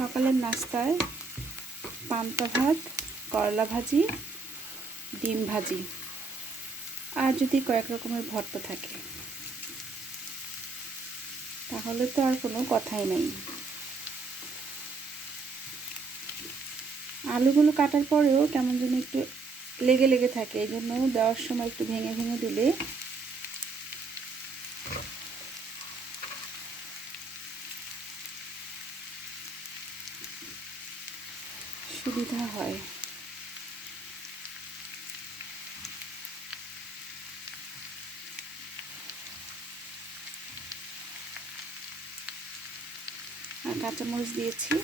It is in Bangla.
সকালের নাস্তায় পান্তা ভাত, করলা ভাজি, ডিম ভাজি আর যদি কয়েক রকমের ভর্তা থাকে তাহলে তো আর কোনো কথাই নেই। আলুগুলো কাটার পরেও কেমন যেন একটু লেগে লেগে থাকে, এই জন্য দেওয়ার সময় একটু ভেঙে ভেঙে দিলে সুবিধা হয়। আর কাঁচামরিচ দিয়েছি।